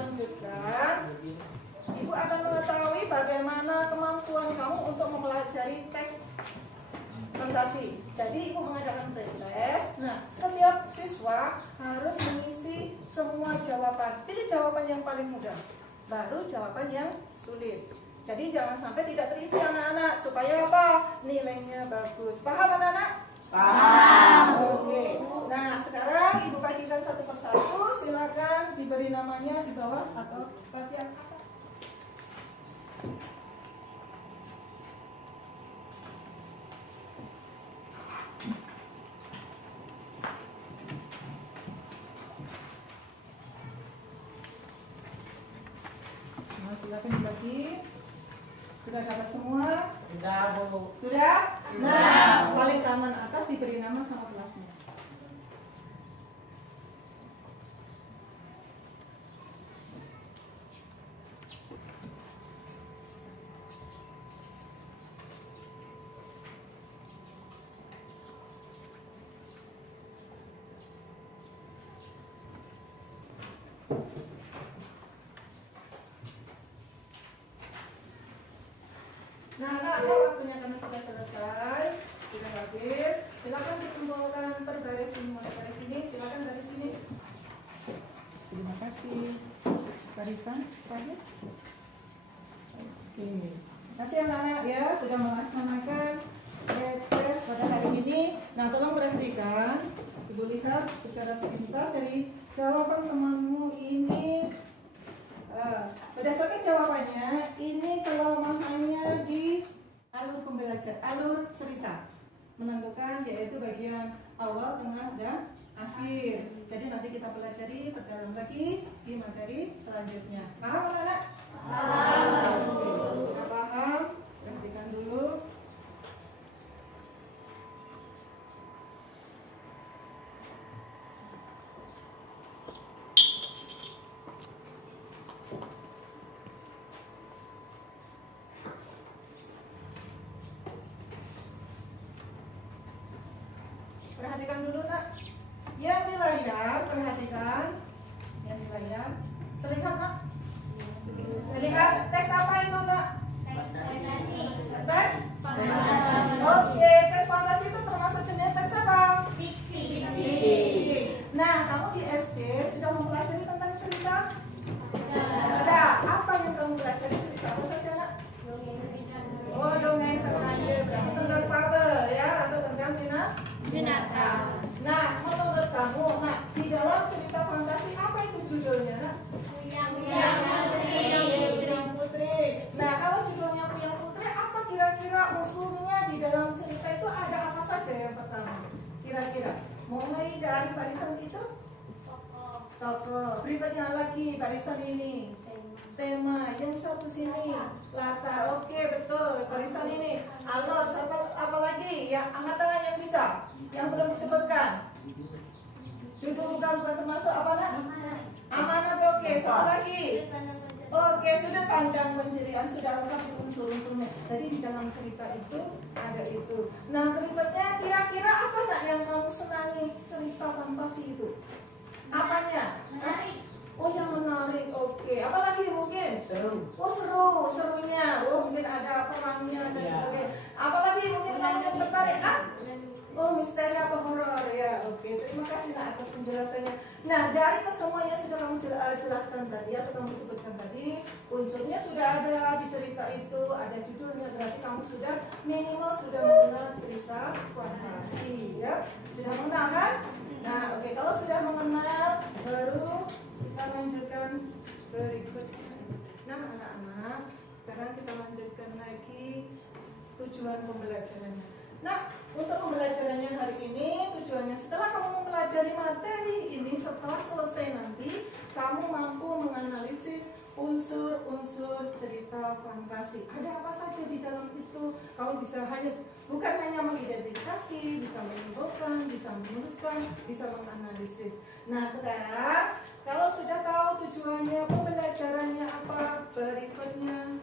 lanjutkan, Ibu akan mengetahui bagaimana kemampuan kamu untuk mempelajari teks fantasi. Jadi Ibu mengadakan pretest. Nah, setiap siswa harus mengisi semua jawaban. Pilih jawaban yang paling mudah, baru jawaban yang sulit. Jadi jangan sampai tidak terisi anak-anak, supaya apa? Nilainya bagus. Paham anak-anak? Paham. Oke. Nah, sekarang Ibu bagikan satu persatu. Silakan diberi namanya di bawah atau bagian atas. Nah, silakan dibagi. Sudah dapat semua? Sudah, Bu. Sudah? Nah, paling kanan atas diberi nama sama kelasnya. Nah, waktunya kami sudah selesai, sudah habis. Silakan dikumpulkan per baris ini, mulai dari sini. Silakan dari sini. Terima kasih. Barisan saja. Oke. Terima kasih anak-anak ya sudah melaksanakan pretest pada hari ini. Nah, tolong perhatikan. Ibu lihat secara sepintas dari jawaban temanmu ini. Berdasarkan jawabannya, ini kelemahannya di alur pembelajaran, alur cerita menentukan yaitu bagian awal, tengah, dan akhir. Jadi nanti kita pelajari perdalam lagi di materi selanjutnya. Paham anak-anak? Paham. Sudah paham? Perhatikan dulu. Perhatikan dulu nak. Yang di layar, perhatikan. Yang di layar. Terlihat nak? Terlihat. Teks apa itu nak? Teks fantasi. Oke, teks fantasi itu termasuk jenis teks apa? Fiksi. Nah, kamu di SD sudah mempelajari tentang cerita? Sudah. Apa yang kamu pelajari cerita apa saja nak? Oh, dongeng sengaja. Berarti tentang fabel ya, atau tentang binatang. Nah, menurut kamu, nah di dalam cerita fantasi apa itu judulnya, nak? Puyang Putri. Nah, kalau judulnya Puyang Putri, apa kira-kira unsurnya di dalam cerita itu ada apa saja yang pertama? Kira-kira, mulai dari barisan itu? Tokoh. Berikutnya lagi barisan ini. Tema. Yang satu sini latar. Oke, betul. Barisan ini alur. Apa lagi? Yang angkat tangan yang bisa. Yang belum disebutkan. Judul bukan termasuk apa nak? Amanat. Oke. Satu lagi. Oke, sudut pandang penceriaan sudah lengkap unsur-unsurnya. Jadi di dalam cerita itu ada itu. Nah, berikutnya kira-kira apa nak yang kamu senangi cerita fantasi itu? Apanya? Oh, yang menarik. Oke. Apalagi mungkin? Seru. Oh, seru. Serunya. Oh, mungkin ada perangnya dan sebagainya. Apalagi mungkin kamu yang tertarik? Oh, misteri atau horor ya. Oke. Terima kasih nak atas penjelasannya. Nah, dari kesemuanya sudah kamu jelaskan tadi atau kamu sebutkan tadi, unsurnya sudah ada di cerita itu, ada judulnya, berarti kamu sudah minimal sudah mengenal cerita fantasi ya. Sudah mengenal kan? Nah, oke. Kalau sudah mengenal, baru kita lanjutkan berikutnya. Nah, anak-anak, sekarang kita lanjutkan lagi tujuan pembelajarannya. Nah, untuk pembelajarannya hari ini, tujuannya setelah kamu mempelajari materi ini, setelah selesai nanti, kamu mampu menganalisis unsur-unsur cerita fantasi. Ada apa saja di dalam itu? Kamu bisa bukan hanya mengidentifikasi, bisa menyimpulkan, bisa menuliskan, bisa menganalisis. Nah, sekarang kalau sudah tahu tujuannya, pembelajarannya apa, berikutnya.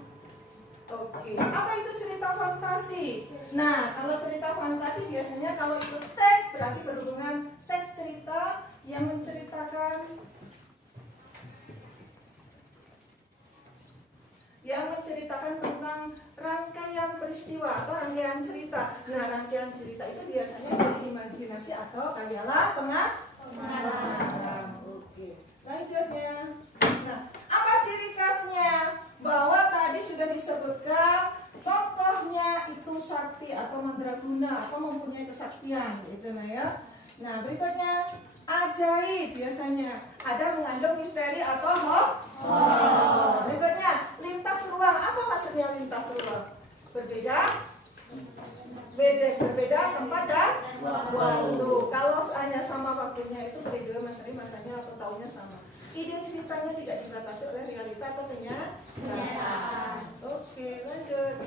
Oke, apa itu cerita fantasi? Nah, kalau cerita fantasi biasanya kalau itu teks berarti berhubungan teks cerita yang menceritakan menceritakan tentang rangkaian peristiwa atau rangkaian cerita. Nah, rangkaian cerita itu biasanya dari imajinasi atau khayalan pengarang. Oke, lanjutnya. Nah, apa ciri khasnya? Bahwa tadi sudah disebutkan tokohnya itu sakti atau mandraguna atau mempunyai kesaktian, gitu nah ya. Nah, berikutnya ajaib, biasanya ada mengandung misteri atau horor. Berikutnya lintas ruang. Apa maksudnya lintas ruang? Berbeda tempat dan waktu. Kalau hanya sama waktunya itu beda, masanya atau tahunnya sama. Ide ceritanya tidak dibatasi oleh realita atau kenyataan. Oke, lanjut.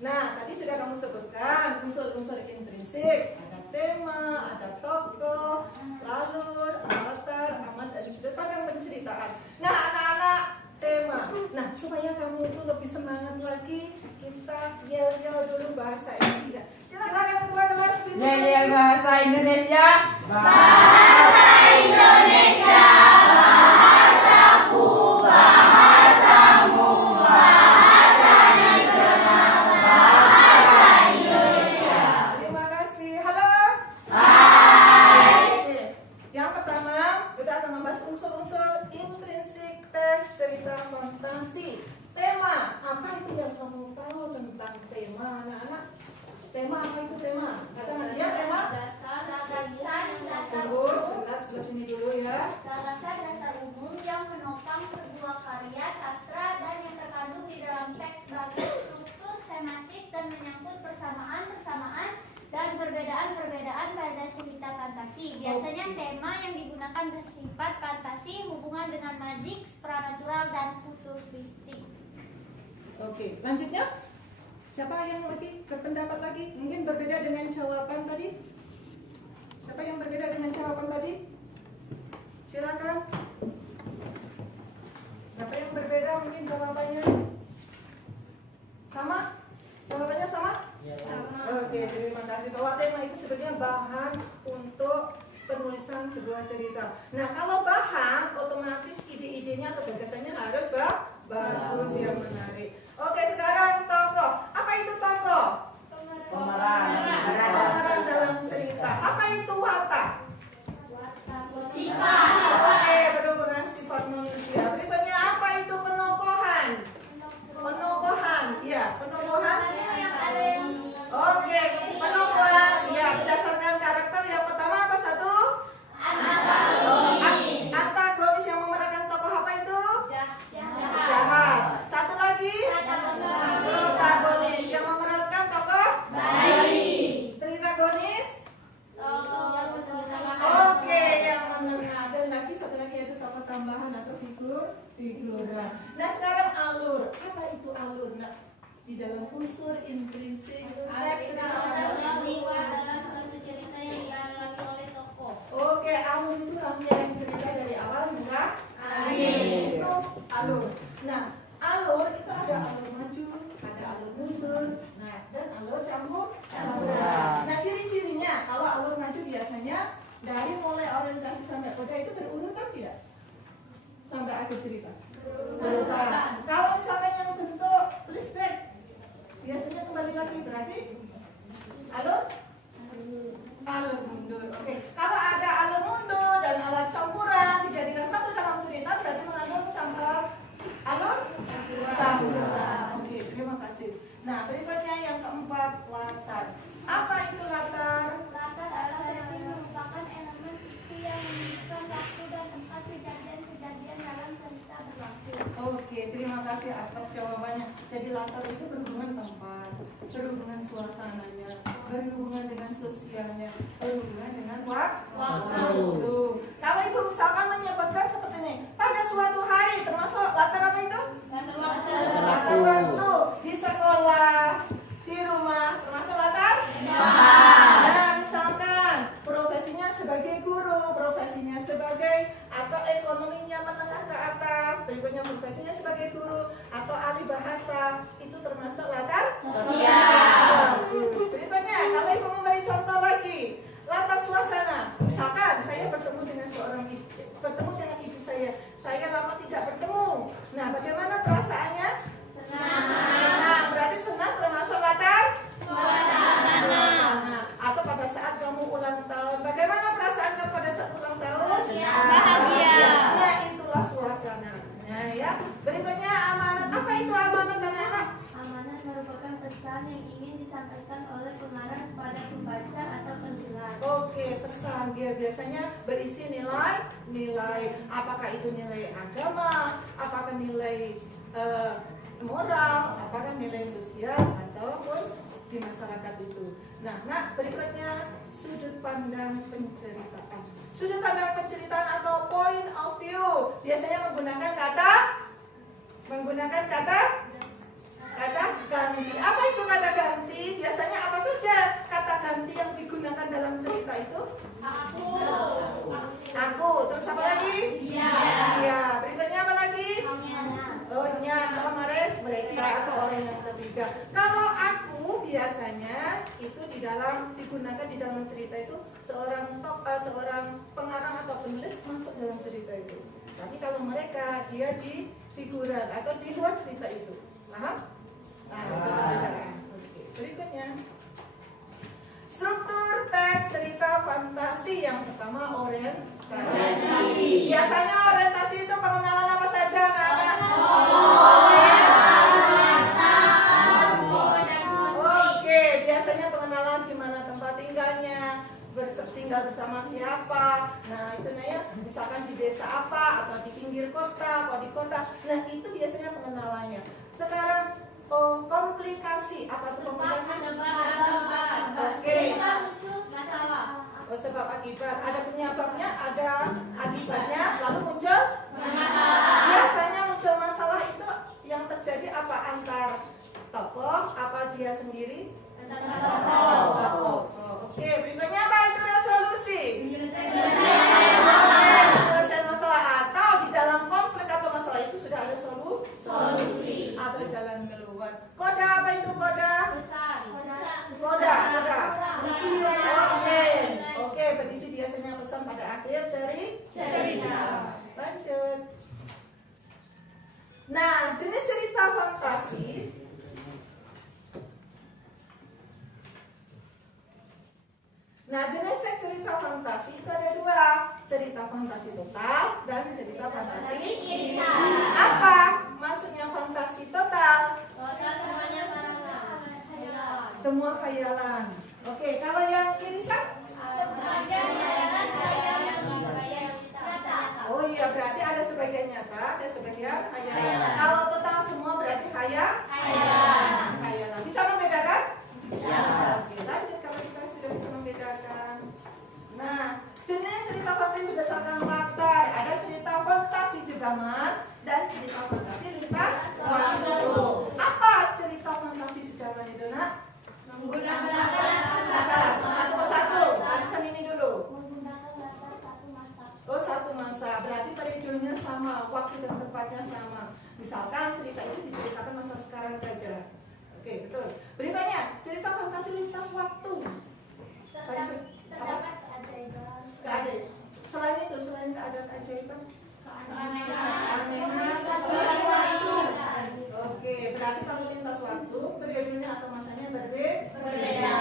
Nah, tadi sudah kamu sebutkan unsur-unsur intrinsik. Ada tema, ada tokoh, alur, latar, amat, dan sudut pandang penceritaan. Nah, anak-anak, tema. Nah, supaya kamu itu lebih semangat lagi, kita yel-yel dulu bahasa Indonesia. Silakan ketua kelas. Yel-yel bahasa Indonesia. Bahasa Indonesia. Bahasaku, bahasamu, bahasa nasional, bahasa Indonesia. Terima kasih. Halo. Hai. Oke. Yang pertama, kita akan membahas unsur-unsur intrinsik teks cerita fantasi. Tema, apa itu yang kamu tahu tentang tema, anak-anak? Tema apa itu tema? Kata Nadia, tema? Tunggu, sebelah sini dulu ya. Gagasan dasar umum yang menopang sebuah karya sastra dan yang terkandung di dalam teks sebagai struktur semantis dan menyangkut persamaan-persamaan dan perbedaan-perbedaan pada cerita fantasi. Biasanya tema yang digunakan bersifat fantasi, hubungan dengan magik, supranatural, dan futuristik. Oke, lanjutnya. Siapa yang lagi berpendapat lagi? Mungkin berbeda dengan jawaban tadi? Siapa yang berbeda dengan jawaban tadi? Silakan. Siapa yang berbeda mungkin jawabannya? Sama? Jawabannya sama? Ya, Sama. Oke, terima kasih. Bahwa tema itu sebenarnya bahan untuk penulisan sebuah cerita. Nah, kalau bahan, otomatis ide-idenya atau gagasannya harus bagus, yang menarik. Oke, sekarang tokoh. Apa itu tokoh? Pemeran dalam cerita. Apa itu watak? Sifat. Oke, berhubungan sifat manusia. Berikutnya, apa itu penokohan? Penokohan, ya, penokohan. Oke, penokohan, ya, berdasarkan karakter. Yang pertama apa satu? Antagonis yang memerankan tokoh apa itu? Jahat. Satu lagi? Protagonis yang memerankan tokoh? Tritagonis? Oke, yang menengah. Dan lagi satu lagi yaitu tokoh tambahan atau figura. Nah, sekarang alur. Apa itu alur? Nah, di dalam unsur intrinsik teks cerita fantasi. dalam suatu cerita yang dialami oleh tokoh. Oke, alur itu rangkaian cerita dari awal hingga akhir. Itu alur. Nah, alur itu ada alur maju, ada alur mundur, nah, dan alur campuran. Nah, ciri-cirinya kalau alur maju biasanya dari mulai orientasi sampai coda itu berurutan tidak? Sampai akhir cerita. Berurutan. Kalau misalkan yang bentuk flashback, biasanya kembali lagi berarti alur mundur. Oke. Kalau ada alur mundur dan alur campuran dijadikan satu dalam cerita berarti mengandung alur campuran. Oke, terima kasih. Nah, berikutnya yang keempat, latar. Apa itu latar? Latar adalah berarti merupakan elemen fiksi yang menunjukkan waktu dan tempat kejadian-kejadian dalam cerita berlaku. Oke, terima kasih atas jawabannya. Jadi latar itu berhubungan tempat, berhubungan suasananya, berhubungan dengan sosialnya, berhubungan dengan waktu. Kalau ibu misalkan menyebutkan seperti ini, pada suatu hari termasuk latar apa itu? Latar waktu. Di sekolah, di rumah, termasuk latar? Nah, misalkan profesinya sebagai guru, profesinya sebagai atau ekonominya menengah ke atas, berikutnya profesinya sebagai guru atau ahli bahasa, itu termasuk latar sosial. Berikutnya, kalau ibu memberi contoh lagi, latar suasana. Misalkan saya bertemu dengan ibu saya lama tidak bertemu. Nah, bagaimana perasaannya? ya. Berikutnya amanat. Apa itu amanat anak-anak? Amanat merupakan pesan yang ingin disampaikan oleh pengarang kepada pembaca atau pendengar. Oke, pesan dia biasanya berisi nilai. Apakah itu nilai agama, apakah nilai moral, apakah nilai sosial ataupun di masyarakat itu. Nah, berikutnya sudut pandang penceritaan. Sudut pandang penceritaan atau point of view biasanya menggunakan kata ganti. Apa itu kata ganti? Biasanya apa saja kata ganti yang digunakan dalam cerita itu? Aku. Terus apa lagi? Iya. Berikutnya apa lagi? Oh, nya. Kemarin mereka atau orang yang ketiga. Kalau aku biasanya itu digunakan di dalam cerita itu seorang pengarang atau penulis masuk dalam cerita itu. Tapi kalau mereka dia di figuran atau di luar cerita itu. Paham? Oke. Berikutnya struktur teks cerita fantasi. Yang pertama orientasi. Biasanya orientasi itu pengenalan apa saja anak-anak? Oke, biasanya pengenalan di mana tempat tinggalnya, tinggal bersama siapa. Nah itu ya, misalkan di desa apa atau di pinggir kota atau di kota. Nah itu biasanya pengenalannya. Sekarang komplikasi. Apa itu komplikasi? Oke. Sebab akibat. Ada penyebabnya, ada akibatnya, lalu muncul masalah. Biasanya muncul masalah itu yang terjadi apa? Antar tokoh, apa dia sendiri? Oke, berikutnya apa itu resolusi? Penyelesaian masalah atau di dalam konflik atau masalah itu sudah ada solusi atau jalan keluar. Koda apa itu koda? Koda. Oke, berisi biasanya pesan pada akhir cerita. Lanjut. Nah, jenis cerita fantasi. Nah, jenis teks cerita fantasi itu ada dua. Cerita fantasi total dan cerita fantasi irisan. Apa maksudnya fantasi total? Semuanya Semua khayalan. Oke, kalau yang irisan? Oh iya, berarti ada sebagian nyata, ada sebagian khayalan. Kalau total semua berarti khayalan. Bisa membedakan? Bisa. Oke, lanjut kalau kita sudah bisa membedakan. Nah, jenis cerita fantasi berdasarkan latar. Ada cerita fantasi sejaman dan cerita fantasi lintas waktu. Apa cerita fantasi sejaman itu, Nak? Menggunakan latar satu persatu. Tulisan ini dulu. menggunakan latar satu masa. Oh, satu masa. Berarti periodenya sama, waktu dan tempatnya sama. Misalkan cerita itu diceritakan masa sekarang saja. Oke, betul. Berikutnya, cerita fantasi lintas waktu. Terdapat keajaiban. Selain itu, selain keadaan keajaiban, Keanehan. Oke, berarti kalau lintas waktu, periodenya atau masanya berbeda.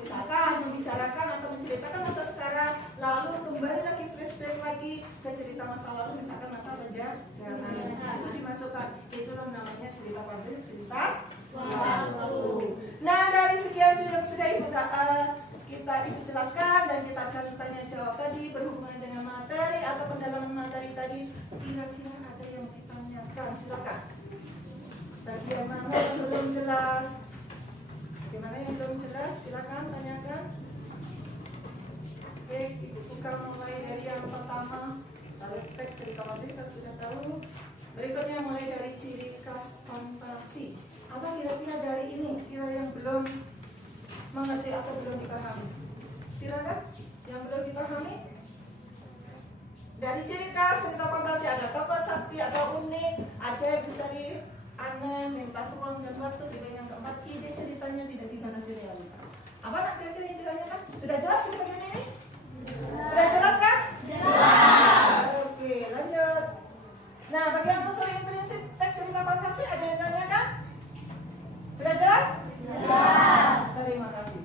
Misalkan membicarakan atau menceritakan masa sekarang, lalu kembali lagi flashback lagi ke cerita masa lalu, misalkan masa perjalanan. Itu dimasukkan. Itu namanya cerita fantasi lintas waktu. Nah, dari sekian sudah kita jelaskan dan kita cari tanya jawab tadi berhubungan dengan materi atau pendalaman materi tadi, kira-kira ada yang ditanyakan, silakan. Bagi yang mana yang belum jelas, gimana yang belum jelas, silakan tanyakan. Oke, Ibu buka mulai dari yang pertama. Lalu teks cerita fantasi kita sudah tahu. Berikutnya mulai dari ciri khas fantasi. Apa kira-kira dari ini yang belum mengerti atau belum dipahami? Silakan, yang belum dipahami. Dari ciri khas cerita fantasi ada tokoh sakti atau unik, ajaib, misteri, aneh, lintas ruang dan waktu. Dengan yang keempat, ide ceritanya tidak dibatasi realita. Apa nak kira-kira yang ditanyakan? Sudah jelas di bagian ini? Sudah jelas kan? Jelas. Oke, lanjut. Nah, bagian unsur intrinsik teks cerita fantasi ada yang tanyakan? Sudah jelas? Jelas. Terima kasih.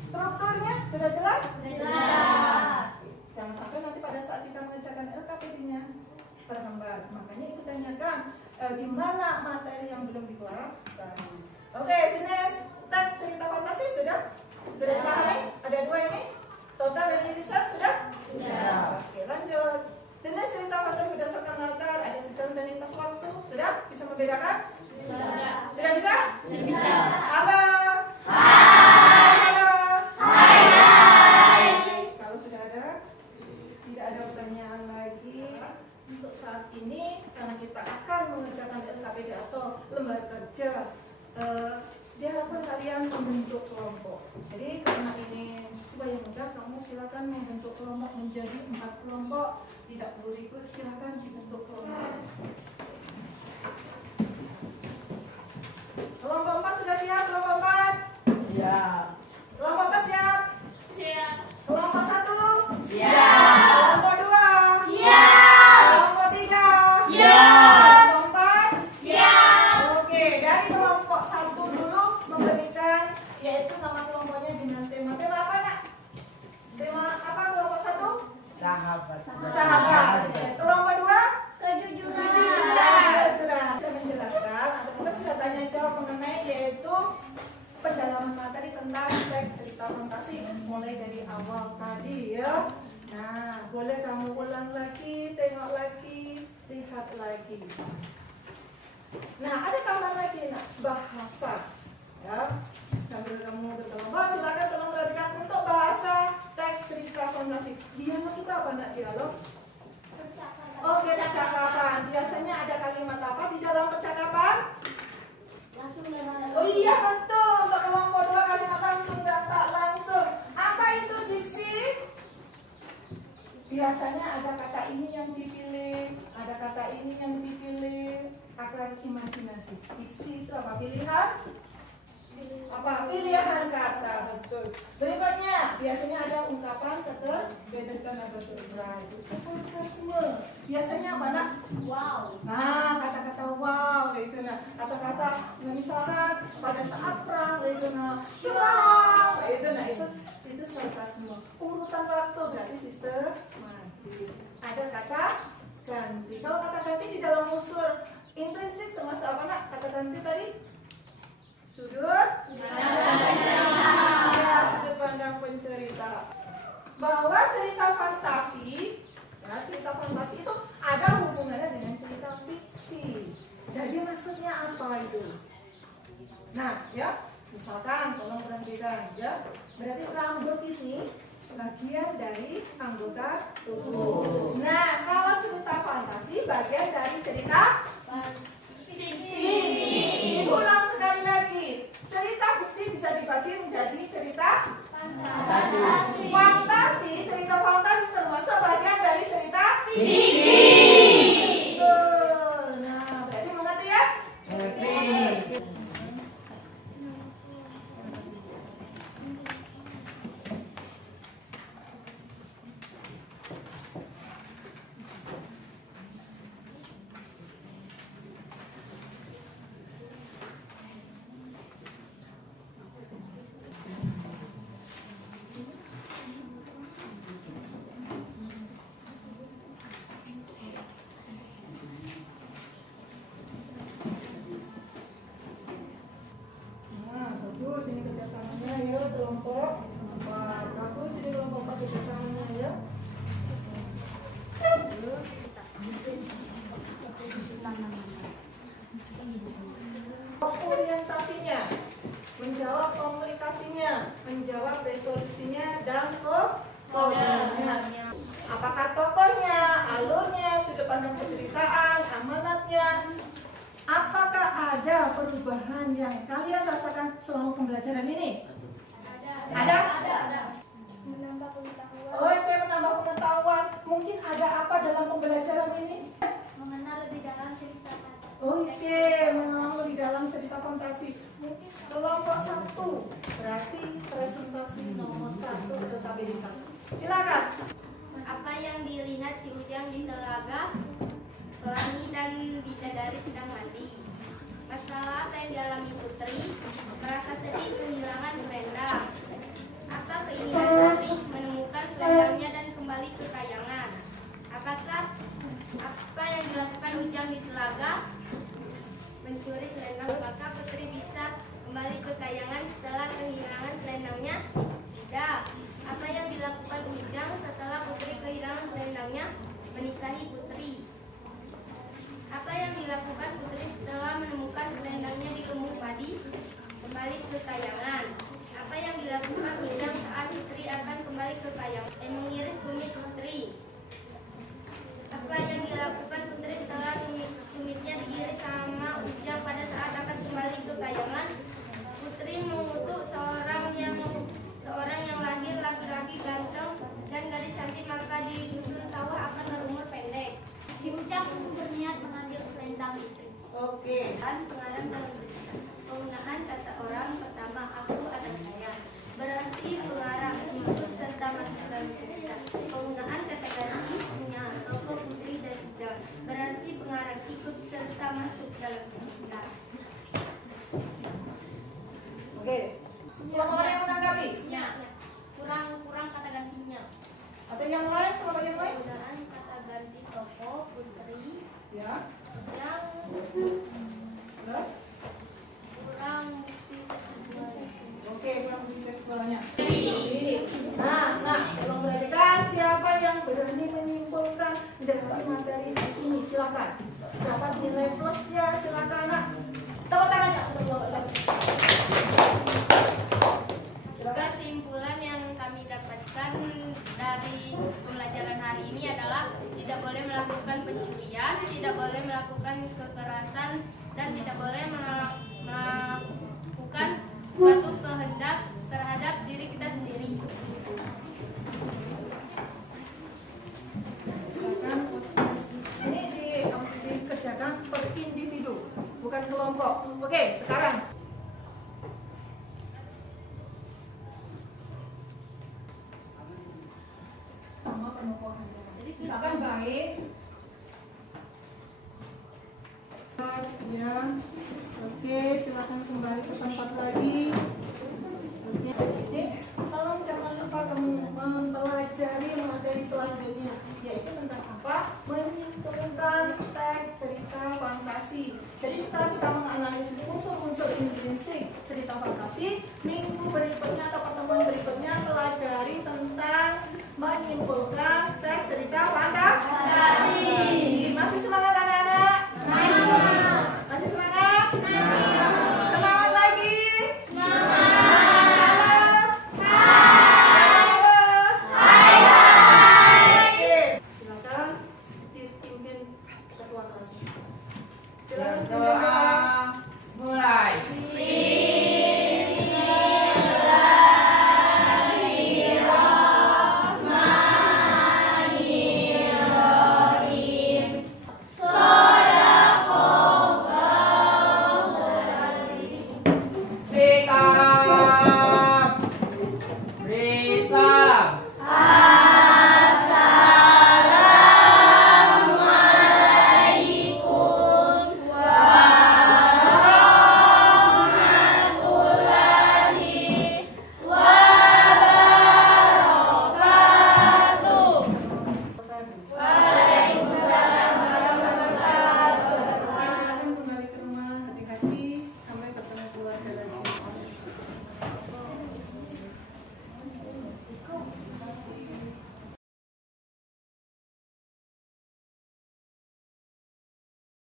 Strukturnya sudah jelas? Jelas. Jangan sampai nanti pada saat kita mengerjakan LKPD-nya terhambat. Makanya Ibu tanyakan, gimana materi yang belum dikuasai. Oke, jenis teks cerita fantasi sudah dipahami? Ada 2 ini. Total dan irisan sudah? Sudah. Oke, lanjut. Jenis cerita fantasi berdasarkan latar, ada sejarah dan lintas waktu. Sudah? Bisa membedakan? Sudah bisa? Sudah bisa. Halo. Halo. Hai. Kalau sudah ada, tidak ada pertanyaan lagi untuk saat ini, karena kita akan mengerjakan LKPD atau lembar kerja. Diharapkan kalian membentuk kelompok. Jadi karena ini supaya mudah, kamu silakan membentuk kelompok menjadi 4 kelompok. Tidak perlu ribet, silakan dibentuk kelompok. Kelompok 4 sudah siap? Kelompok 4? Siap. Kelompok 4 siap? Siap. Kelompok 1? Siap. Kelompok 2? Siap. Kelompok 3? Siap. Kelompok 4? Siap. Oke, dari kelompok 1 dulu memberikan yaitu nama kelompoknya dengan tema. Tema apa, Nak? Tema apa kelompok 1? Sahabat. Sahabat. Kelompok 2? Kejujuran. Kejujuran. Saya menjelaskan atau kita sudah tanya jawab mengenai yaitu pendalaman materi tentang teks cerita fantasi mulai dari awal tadi ya. Nah, boleh kamu ulang lagi, tengok lagi, lihat lagi. Nah, ada tambahan lagi, Nak, bahasa. Ya, sambil kamu berkelompok, silakan tolong perhatikan untuk bahasa teks cerita fantasi. Dialog itu apa, Nak? Dialog? Oke, percakapan. Biasanya ada kalimat apa di dalam percakapan? Langsung dan Oh iya, betul. Untuk kelompok 2 kalimat langsung dan tak langsung. Apa itu diksi? Biasanya ada kata ini yang dipilih, ada kata ini yang dipilih. Akan imajinasi. Diksi itu apa? Pilihan? Apa? Pilihan kata, betul. Berikutnya, biasanya ada ungkapan keterkejut atau surprise. Sarkasme. Biasanya apa, Nak? wow. Nah, kata-kata wow itu nah, kata-kata misalkan pada saat perang itu nah, serang itu nah itu sarkasme. Urutan waktu berarti sistematis. Ada kata ganti. Kalau kata ganti di dalam unsur intrinsik termasuk apa, Nak? Kata ganti tadi sudut ya, sudut pandang pencerita. Bahwa cerita fantasi, nah, cerita fantasi itu ada hubungannya dengan cerita fiksi. Jadi maksudnya apa itu? Nah, ya, misalkan tolong perhatikan ya. Berarti rambut ini bagian dari anggota tubuh. Nah, kalau cerita fantasi bagian dari cerita fiksi. Ulang sekali lagi. Cerita fiksi bisa dibagi menjadi cerita Fantasi. fantasi. Cerita fantasi termasuk bagian dari cerita Fiksi. betul. Nah, berarti mengerti ya? Ngerti. Nah, bagus ini kerjasamanya ya kelompok 4. Bagus ini kelompok 4 kerjasamanya ya. Orientasinya, menjawab komunikasinya, menjawab resolusinya dan kodenya. Apakah tokohnya, alurnya, sudut pandang penceritaan, amanatnya. Apakah ada perubahan yang kalian rasakan selama pembelajaran ini? Ada? Menambah pengetahuan. Oh, itu yang menambah pengetahuan. Mungkin ada apa dalam pembelajaran ini? Mengenal lebih dalam cerita fantasi. Oke, mengenal lebih dalam cerita fantasi. Mungkin kelompok 1 berarti presentasi nomor 1 LKPD 1. Silakan. Apa yang dilihat si Ujang di telaga pelangi dan bidadari sedang mandi? Masalah apa yang dialami Putri? Merasa sedih kehilangan selendang. Apa keinginan Putri menemukan selendangnya dan kembali ke kayangan? Apakah apa yang dilakukan Ujang di telaga? ke kayangan. Apa yang dilakukan Ujang saat Putri akan kembali ke kayangan? Mengiris tumit Putri. Apa yang dilakukan Putri setelah tumitnya diiris sama Ujang pada saat akan kembali ke kayangan? Putri mengutuk seorang yang lahir laki-laki ganteng dan gadis cantik, maka di dusun sawah akan berumur pendek. Si Ujang berniat mengambil selendang itu. Oke. Dan pengarang dan penggunaan kata orang pertama, aku ada saya. Berarti pengarang ikut serta masuk dalam cerita. Penggunaan kata ganti punya tokoh Putri dan Ujang. Berarti pengarang ikut serta masuk dalam cerita. Oke. Kelompok yang menanggapi? Ya, kurang kata gantinya. Atau yang lain? Kelompok yang lain? Penggunaan kata ganti tokoh Putri Ya. yang Terus? kurang bukti Oke, kurang bukti sekolahnya. Nah, tolong perhatikan siapa yang berani menyimpulkan dari materi ini, silakan. Dapat nilai plusnya, silakan nak. Tepuk tangannya untuk kelompok 1. Kesimpulan yang kami dapatkan dari pembelajaran hari ini adalah tidak boleh melakukan pencurian, tidak boleh melakukan kekerasan, dan tidak boleh melakukan suatu kehendak terhadap diri kita sendiri. Silakan. Ini dikerjakan per individu, bukan kelompok. Oke, sekarang. Sama pengukuhan. Misalkan baik. Ya. Oke, silakan kembali ke tempat lagi. Oke. Ini tolong jangan lupa kamu mempelajari materi selanjutnya, yaitu tentang apa? Menyimpulkan teks cerita fantasi. Jadi setelah kita menganalisis unsur-unsur intrinsik cerita fantasi, minggu berikutnya atau pertemuan berikutnya pelajari tentang menyimpulkan teks cerita fantasi.